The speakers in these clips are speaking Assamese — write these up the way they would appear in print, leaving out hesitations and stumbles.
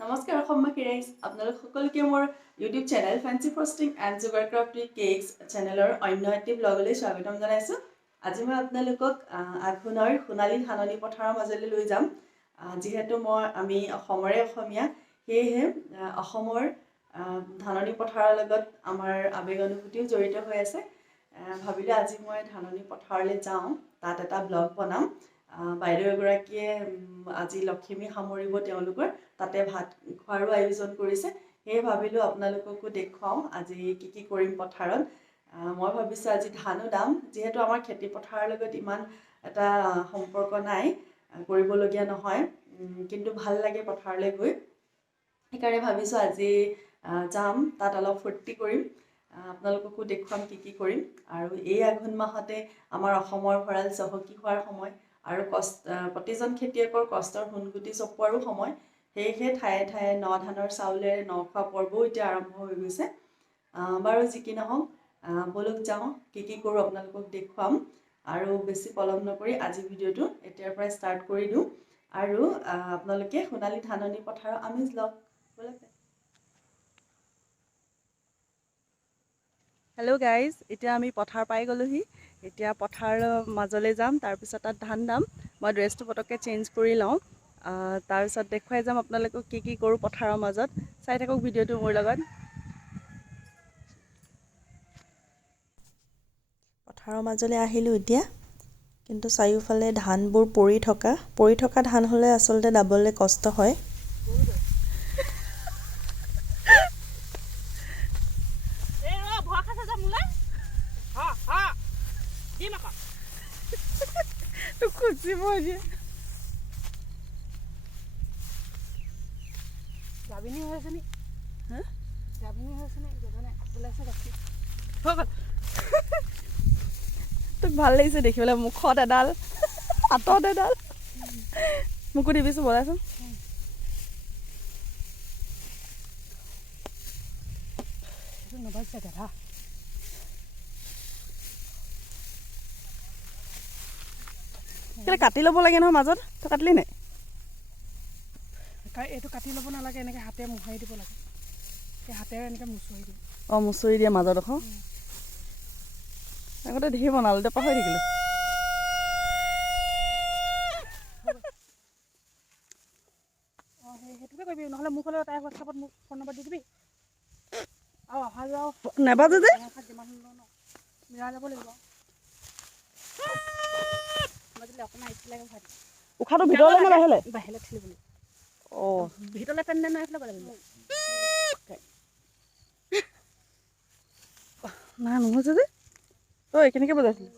নমস্কাৰ অসমবাসী ৰাইজ, আপোনালোক সকলোকে মোৰ YouTube channel Fancy Frosting and Sugar Crafty Cakes চেনেলৰ অন্য এটি ব্লগলৈ স্বাগতম জনাইছোঁ। আজি মই আপোনালোকক আঘোণৰ সোণালী ধাননি পথাৰৰ মাজলৈ লৈ যাম। যিহেতু আমি অসমৰে অসমীয়া, সেয়েহে অসমৰ ধাননি পথাৰৰ লগত আমাৰ আৱেগ অনুভূতিও জড়িত হৈ আছে। ভাবিলোঁ আজি মই ধাননি পথাৰলৈ যাওঁ, তাত এটা ব্লগ বনাম। বাইদেউ এগৰাকীয়ে আজি লখিমী সামৰিব তেওঁলোকৰ, তাতে ভাত খোৱাৰো আয়োজন কৰিছে। সেয়ে ভাবিলোঁ আপোনালোককো দেখুৱাওঁ আজি কি কৰিম পথাৰত। মই ভাবিছোঁ আজি ধানো দাম, যিহেতু আমাৰ খেতি পথাৰৰ লগত ইমান এটা সম্পৰ্ক নাই, কৰিবলগীয়া নহয়, কিন্তু ভাল লাগে পথাৰলৈ গৈ। সেইকাৰণে ভাবিছোঁ আজি যাম, তাত অলপ ফূৰ্তি কৰিম, আপোনালোককো দেখুৱাম কি কৰিম। আৰু এই আঘোণ মাহতে আমাৰ অসমৰ ভঁৰাল চহকী হোৱাৰ সময় আৰু প্ৰতিজন খেতিয়কৰ কষ্টৰ সোণগুটি চপোৱাৰো সময়। সেয়েহে ঠায়ে ঠায়ে ন ধানৰ চাউলেৰে ন খোৱা পৰ্বও এতিয়া আৰম্ভ হৈ গৈছে। বাৰু যি কি নহওক, বলক যাওঁ, কি কৰোঁ আপোনালোকক দেখুৱাম। আৰু বেছি পলম নকৰি আজি ভিডিঅ'টো এতিয়াৰ পৰাই ষ্টাৰ্ট কৰি দিওঁ, আৰু আপোনালোকে সোণালী ধাননি পথাৰৰ আমেজ লওক। হেল্ল' গাইজ, এতিয়া আমি পথাৰ পাই গ'লোহি। এতিয়া পথাৰৰ মাজলৈ যাম, তাৰপিছত তাত ধান দাম। মই ড্ৰেছটো পটককৈ চেঞ্জ কৰি লওঁ, তাৰপিছত দেখুৱাই যাম আপোনালোকক কি কৰোঁ পথাৰৰ মাজত। চাই থাকক ভিডিঅ'টো মোৰ লগত। পথাৰৰ মাজলৈ আহিলোঁ এতিয়া, কিন্তু চাৰিওফালে ধানবোৰ পৰি থকা ধান হ'লে আচলতে দাবলৈ কষ্ট হয়। গাভিনী হৈ আছে নি? হা? গাভিনী হৈ আছে নি? ওলাইছে গাখীৰ। তোক ভাল লাগিছে দেখিবলৈ, মুখত এডাল, হাতত এডাল। মোকো দিবিচোন, বনাইচোন। এইটো নবাইছে গাধা। কেলৈ কাটি ল'ব লাগে নহয় মাজত, তই কাটিলি নাই? এইটো কাটি ল'ব নালাগে, এনেকৈ হাতেৰে মোহাৰি দিব লাগে। সেই হাতেৰে এনেকৈ মুচৰি দিব। অঁ, মুচৰি দিয়ে মাজত এখন। আগতে ধেৰ বনালোঁ, এতিয়া পাহৰি থাকিলোঁ। অঁ, সেইটোকে কৰিবি, নহ'লে মোক হ'লেও তাই হোৱাটছআপত মোক ফোন নম্বৰ দি দিবি। আৰু অহা যোৱাও নেবাজে যে যিমান হ'লেও ন মিলাই যাব লাগিব। মই যদি অকণমান এইফালে ভাত উশাহটো ভিতৰলৈ নে বাহিৰলৈ? বাহিৰলৈ ঠেলিব লাগিব। অঁ, ভিতৰলৈ টানি নাই এইফালে গ'লে নাই নহৈছে যে। তই কেনেকৈ বজাইছিলি?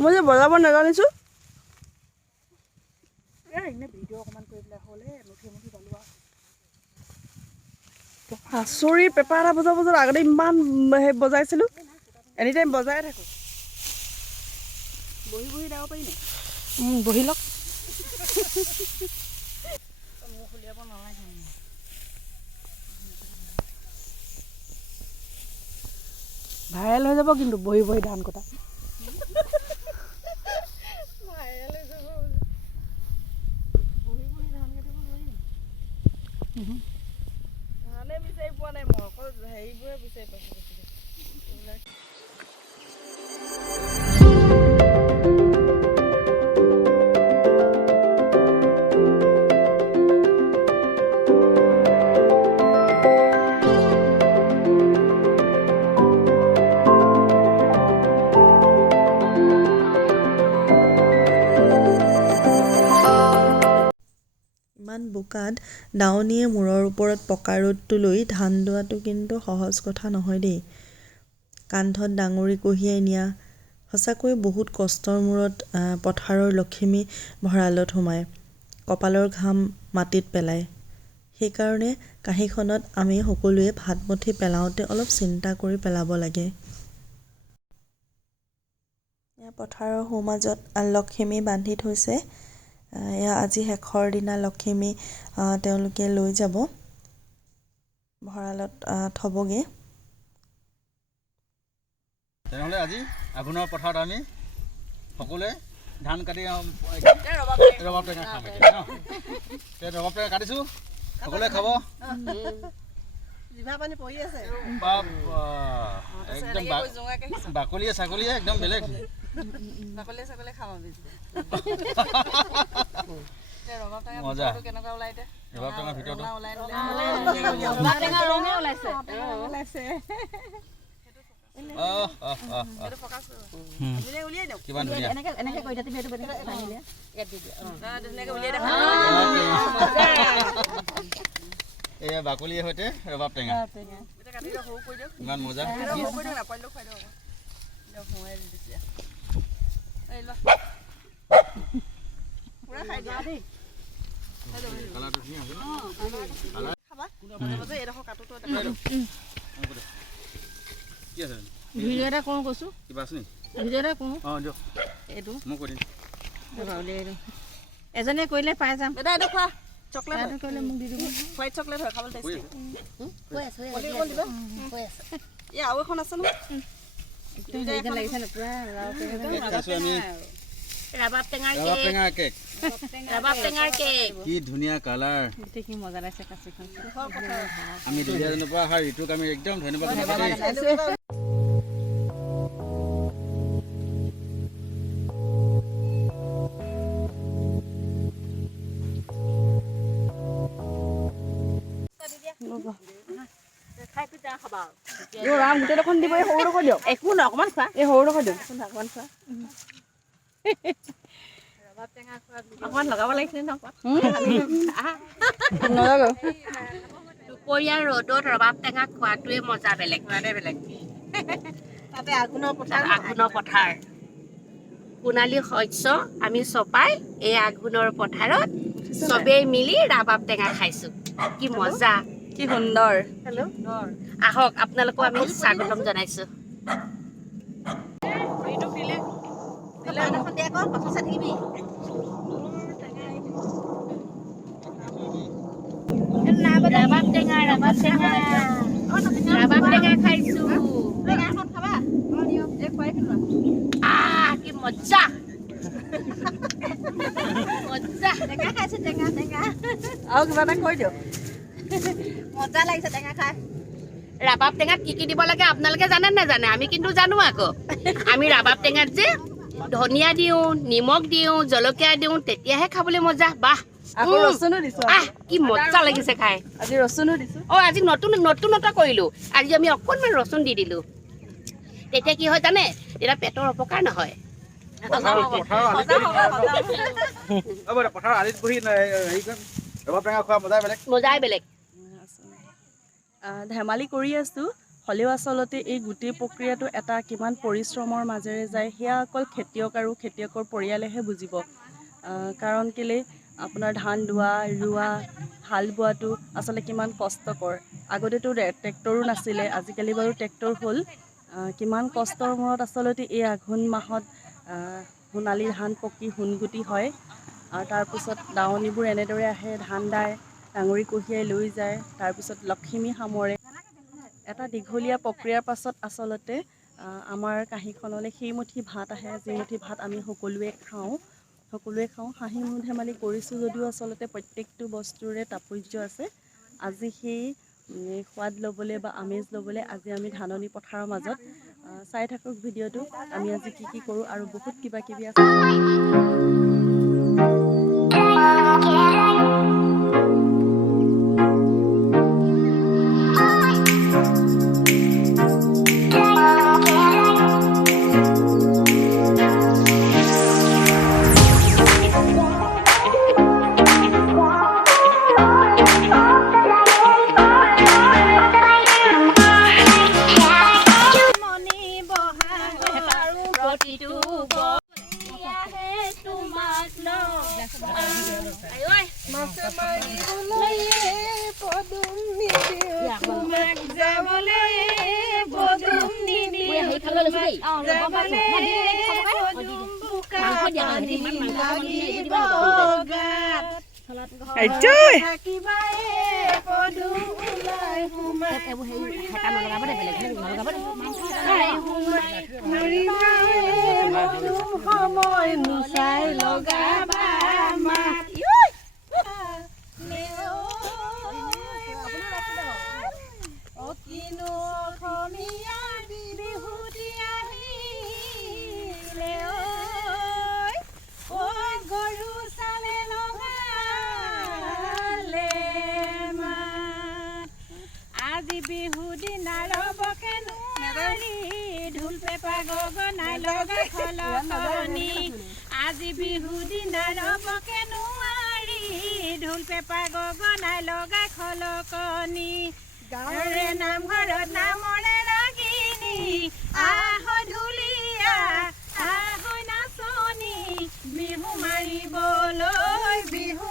মই যে বজাব নাজানিছোঁ। এনেই ভিডিঅ' অকণমান কৰি পেলাই হ'লে মুঠি পালোঁ আৰু। আচৰি পেপাৰ এটা বজাৰ আগতে ইমান বজাইছিলোঁ, এনি টাইম বজাই থাকোঁ। বহি যাব পাৰি নাই? বহি লওক। মোক উলিয়াব নালাগে। ভাইৰেল হৈ যাব কিন্তু বহি ধান কটা। ভাইৰেল হৈ যাব। বহি ধান কাটিব নোৱাৰি। ধানে বিচাৰি পোৱা নাই, মই অকল হেৰিবোৰে বিচাৰি পাইছোঁ। ইমান বোকাত দাৱনীয়ে মূৰৰ ওপৰত পকা ৰ'দটো লৈ ধান দোৱাটো কিন্তু সহজ কথা নহয় দেই। কান্ধত ডাঙৰি কঢ়িয়াই নিয়া, সঁচাকৈ বহুত কষ্টৰ মূৰত পথাৰৰ লখিমী ভঁৰালত সোমায়, কপালৰ ঘাম মাটিত পেলায়। সেইকাৰণে কাঁহীখনত আমি সকলোৱে ভাতমুঠি পেলাওঁতে অলপ চিন্তা কৰি পেলাব লাগে। এয়া পথাৰৰ সোঁমাজত লখিমী বান্ধি থৈছে। এয়া আজি শেষৰ দিনা লখিমী তেওঁলোকে লৈ যাব, ভঁৰালত থ'বগৈ। তেনেহ'লে আজি আঘোণৰ পথাৰত আমি সকলোৱে ধান কাটি ৰবাব টেঙা খাম এতিয়া ন ৰবাব টেঙা কাটিছোঁ সকলোৱে খাব জিভা পানী পৰি আছে বাবা একদম বাকলিয়ে ছাগলীয়ে একদম বেলেগ বাকলিয়ে ছাগলীয়ে খাম আমি মজা কেনেকুৱা ওলাই এতিয়া ৰবাব টেঙাৰ ভিতৰতো ৰবাব টেঙা ৰঙে ওলাইছে কিমান ধুনীয়া এনেকে কৈ দিয়া তুমি এইটো ভাঙিলে ইয়াত দি দিয়া ধুনীয়াকৈ উলিয়াই দেখা এয়া বাকলিৰ সৈতে ৰবাব টেঙা ইমান মজা কালাৰটো ধুনীয়া কি আছে ভিডিঅ' এটা কৰোঁ কৈছোঁ কিবা আছে নেকি ভিডিঅ' এটা কৰোঁ অঁ দিয়ক এইটো মই কৈ দিম এজনীয়ে কৰিলে পাই যাম দাদা এইটো খোৱা চকলেট এইটো কৰিলে মোক দি দিব হোৱাইট চকলেট হয় খাবলৈ টেষ্টি এই আৰু এখন আছে নহয় একদম লাগিছে নে পুৰা খাইছোঁ আমি ৰবাব টেঙাৰ কেক ৰবাব টেঙাৰ কেক কি ধুনীয়া কালাৰ গোটেই কি মজা লাগিছে কাচিখন আমি দুলীয়াজনৰ পৰা অহা ঋতুক আমি একদম ধন্যবাদ জনাব দেই গোটেই দেখোন দিব এই সৰু ডোখৰ দিয়ক একো নহয় অকণমান খোৱা এই সৰু ডোখৰ দিয়ক অকণমান খোৱা অকণমান লগাব লাগিছিলে ন দুপৰীয়া ৰ'দত ৰবাব টেঙা খোৱাটোৱে মজা বেলেগ তাতে আঘোণৰ পথাৰ সোণালী শস্য আমি চপাই এই আঘোণৰ পথাৰত চবেই মিলি ৰবাব টেঙা খাইছো কি মজা কি সুন্দৰ আহক আপোনালোকক আমি স্বাগতম জনাইছো ৰবাব টেঙা খাইছো কি মজা আৰু কিবা এটা কৈ দিয়ক মজা লাগিছে টেঙা খাই ৰবাব টেঙাত কি কি দিব লাগে আপোনালোকে জানে নাজানে আমি কিন্তু জানো আকৌ আমি ৰবাব টেঙাত যে ধনিয়া দিওঁ নিমখ দিওঁ জলকীয়া দিওঁ তেতিয়াহে খাবলৈ মজা বাহ আকৌ ৰচুনো দিছো কি মজা লাগিছে খাই আজি ৰচুনো দিছো আজি নতুনতা কৰিলো আজি আমি অকণমান ৰচুন দি দিলো তেতিয়া কি হয় জানে তেতিয়া পেটৰ অপকাৰ নহয় পথাৰৰ আলিত বহি ৰবাব টেঙা খোৱা মজাই বেলেগ ধেমালি কৰি আছোঁ হ'লেও আচলতে এই গোটেই প্ৰক্ৰিয়াটো এটা কিমান পৰিশ্ৰমৰ মাজেৰে যায় সেয়া অকল খেতিয়ক আৰু খেতিয়কৰ পৰিয়ালেহে বুজিব কাৰণ কেলৈ আপোনাৰ ধান ৰোৱা হাল বোৱাটো আচলতে কিমান কষ্টকৰ আগতেতো ট্ৰেক্টৰো নাছিলে আজিকালি বাৰু ট্ৰেক্টৰ হ'ল কিমান কষ্টৰ মূৰত আচলতে এই আঘোণ মাহত সোণালী ধান পকি সোণগুটি হয় আৰু তাৰপিছত দাৱনীবোৰ এনেদৰে আহে ধান দাই ডাঙৰি কঢ়িয়াই লৈ যায় তাৰপিছত লখিমী সামৰে এটা দীঘলীয়া প্ৰক্ৰিয়াৰ পাছত আচলতে আমাৰ কাঁহীখনলৈ সেইমুঠি ভাত আহে যিমুঠি ভাত আমি সকলোৱে খাওঁ হাঁহি ধেমালি কৰিছোঁ যদিও আচলতে প্ৰত্যেকটো বস্তুৰে তাৎপৰ্য আছে আজি সেই সোৱাদ ল'বলৈ বা আমেজ ল'বলৈ আজি আমি ধাননি পথাৰৰ মাজত চাই থাকক ভিডিঅ'টো আমি আজি কি কি কৰোঁ আৰু বহুত কিবা কিবি আছে এইটোৱে পদূম ওলাই সোমাই এইবোৰ হেৰি হেতা নলগাব দে বেলেগ নলগাব দে সময় নুচাই লগাবা মাত কিনো অসমীয়া বিহুতি আহিলে ঐ গৰু চালে লগালে মাত আজি বিহু দিনা ৰবকে নোৱাৰি ঢোল পেপা গগনাই লগাই খলকনি আজি বিহু দিনা ৰবকে নোৱাৰি ঢোল পেপা গগনাই লগাই খলকনি গাঁৱৰে নামঘৰত নামৰে ৰাগিনী আহৈ ঢুলীয়া আহৈ নাচনী বিহু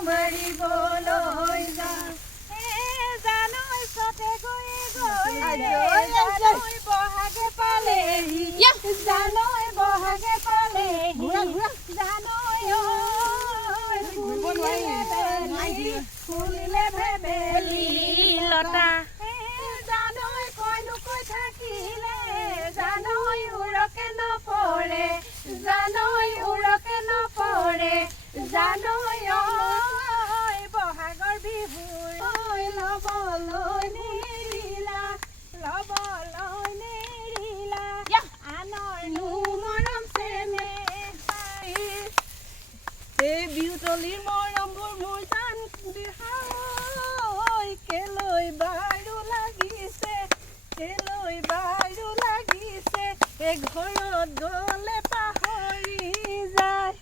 মাৰিবলৈ জানৈ চতে গৈ জানৈ বহাগে পালেহি জানৈ বহাগে পালেহি জানৈ ফুলিলে ভেবেলি লতা জানৈ কৈ থাকিলে জানৈ উৰকে নপৰে জানৈ বহাগৰ বিহুৰ ল'বলৈ নেৰিলা আনৰ মৰম চেনে এই বিহুতলিৰ মৰমবোৰ মোৰ জান বিহাই কেলৈ বাৰু লাগিছে এই ঘৰত গ'লে পাহৰি যায়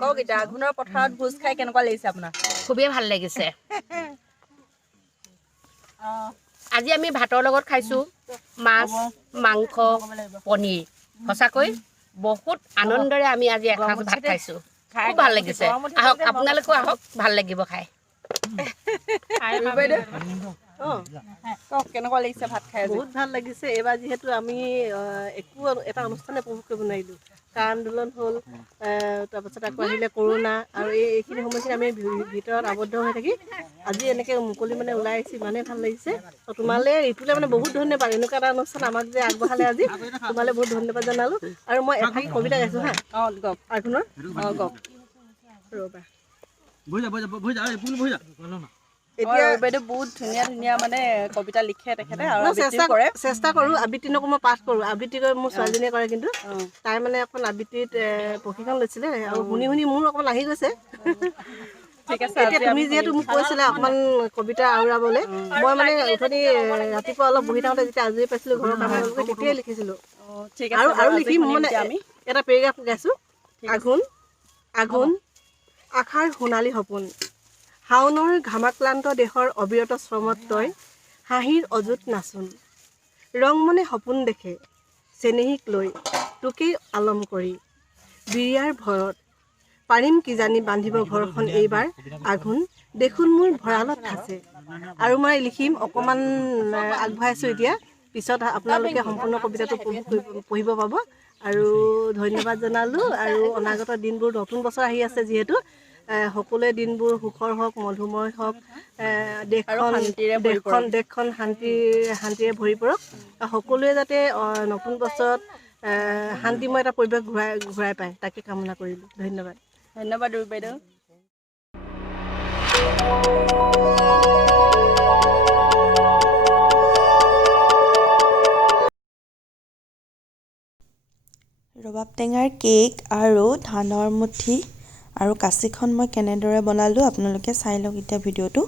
কওক এতিয়া আঘোণৰ পথাৰত ভোজ খাই কেনেকুৱা লাগিছে আপোনাৰ খুবেই ভাল লাগিছে আজি আমি ভাতৰ লগত খাইছোঁ মাছ মাংস পনীৰ সঁচাকৈ বহুত আনন্দৰে আমি আজি এসাঁজ ভাত খাইছোঁ খুব ভাল লাগিছে আহক আপোনালোকেও আহক ভাল লাগিব খাই কওক কেনেকুৱা লাগিছে ভাত খাই বহুত ভাল লাগিছে এইবাৰ যিহেতু আমি একো এটা অনুষ্ঠানে উপভোগ কৰিব নোৱাৰিলোঁ কাৰ আন্দোলন হ'ল তাৰপাছত আকৌ আহিলে কৰোণা আৰু এইখিনি সময়খিনি আমি ভিতৰত আবদ্ধ হৈ থাকি আজি এনেকৈ মুকলি মানে ওলাই আহিছে ইমানেই ভাল লাগিছে তোমালৈ এইটোলৈ মানে বহুত ধন্যবাদ এনেকুৱা এটা অনুষ্ঠান আমাক যে আগবঢ়ালে আজি তোমালৈ বহুত ধন্যবাদ জনালোঁ আৰু মই এফাকি কবিতা গাইছোঁ হা গওক আঘোণৰ গওক ৰ'বা এতিয়া বাইদেউ বহুত ধুনীয়া মানে কবিতা লিখে তেখেতে আৰু চেষ্টা কৰোঁ আবৃত্তি নকৰোঁ মই পাঠ কৰোঁ আবৃত্তি কৰি মোৰ ছোৱালীজনীয়ে কৰে কিন্তু তাই মানে অকণ আবৃত্তিত প্ৰশিক্ষণ লৈছিলে আৰু শুনি মোৰ অকণমান আহি গৈছে ঠিক আছে এতিয়া তুমি যিহেতু মোক কৈছিলা অকণমান কবিতা আওৰাবলৈ মই মানে অথনি ৰাতিপুৱা অলপ বহি থাকোঁতে যেতিয়া আজৰি পাইছিলোঁ ঘৰৰ কাম তেতিয়াই লিখিছিলোঁ ঠিক আৰু লিখিম মানে এটা পেৰেগ্ৰাফ গাইছোঁ আঘোণ আশাৰ সোণালী সপোন শাওনৰ ঘামাক্লান্ত দেশৰ অবিৰত শ্ৰমত তই হাঁহিৰ অযুত নাচোন ৰংমনে সপোন দেখে চেনেহীক লৈ তোকেই আলম কৰি বিৰিয়াৰ ভৰত পাৰিম কিজানি বান্ধিব ঘৰখন এইবাৰ আঘোণ দেখোন মোৰ ভঁৰালত আছে আৰু মই লিখিম অকণমান আগবঢ়াইছোঁ এতিয়া পিছত আপোনালোকে সম্পূৰ্ণ কবিতাটো পঢ়িব পাব আৰু ধন্যবাদ জনালোঁ আৰু অনাগত দিনবোৰ নতুন বছৰ আহি আছে যিহেতু সকলোৱে দিনবোৰ সুখৰ হওক মধুময় হওক দেশখন শান্তিৰে ভৰি পৰক সকলোৱে যাতে নতুন বছৰত শান্তিময় এটা পৰিৱেশ ঘূৰাই পায় তাকে কামনা কৰিলোঁ ধন্যবাদ বাইদেউ ৰবাব টেঙাৰ কেক আৰু ধানৰ মুঠি আৰু কাচিখন মই কেনেদৰে বনালোঁ আপোনালোকে চাই লওক এতিয়া ভিডিঅ'টো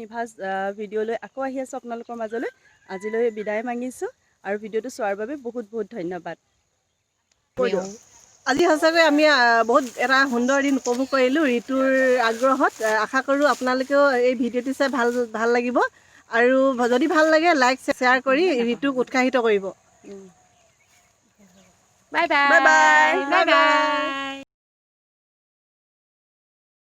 নিভাজ ভিডিঅ'লৈ আকৌ আহি আছোঁ আপোনালোকৰ মাজলৈ। আজিলৈ বিদায় মাগিছোঁ আৰু ভিডিঅ'টো চোৱাৰ বাবে বহুত বহুত ধন্যবাদ। আজি সঁচাকৈ আমি বহুত এটা সুন্দৰ দিন উপভোগ কৰিলোঁ ঋতুৰ আগ্ৰহত। আশা কৰোঁ আপোনালোকেও এই ভিডিঅ'টো চাই ভাল লাগিব আৰু যদি ভাল লাগে লাইক শ্বেয়াৰ কৰি ঋতুক উৎসাহিত কৰিব। Bye bye bye bye bye bye.